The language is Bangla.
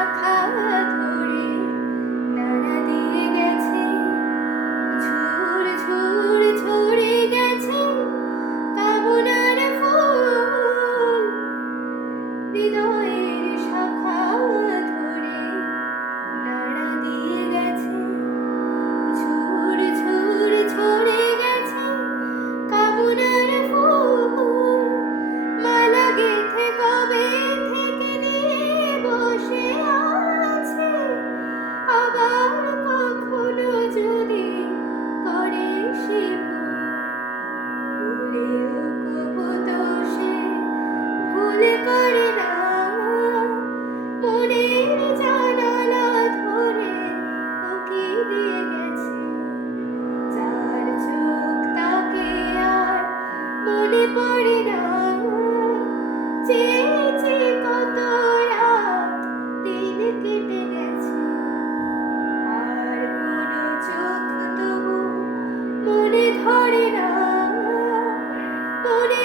শাখা ধরে নাড়া দিয়ে গেছে, ঝুর ঝুর ঝরে গেছে কামনার ফুল। হৃদয়ের শাখা ধরে নাড়া দিয়ে গেছে, ঝুর ঝুর ঝরে গেছে কামনার ফুল। মালা গেথে কবে থেকে নিয়ে বসে আছে, আবার কখনো যদি করে সে ভুলেও কবুতো সে ভুল করে না। মনের জানালা ধরে উকি দিয়ে গেছে, যার চোখ তাকে আর মনে পড়ে না। চেয়ে চেয়ে কত রাত দিন কেটে গেছে, আর কোনো চোখ তবু মনে ধরে না। মনে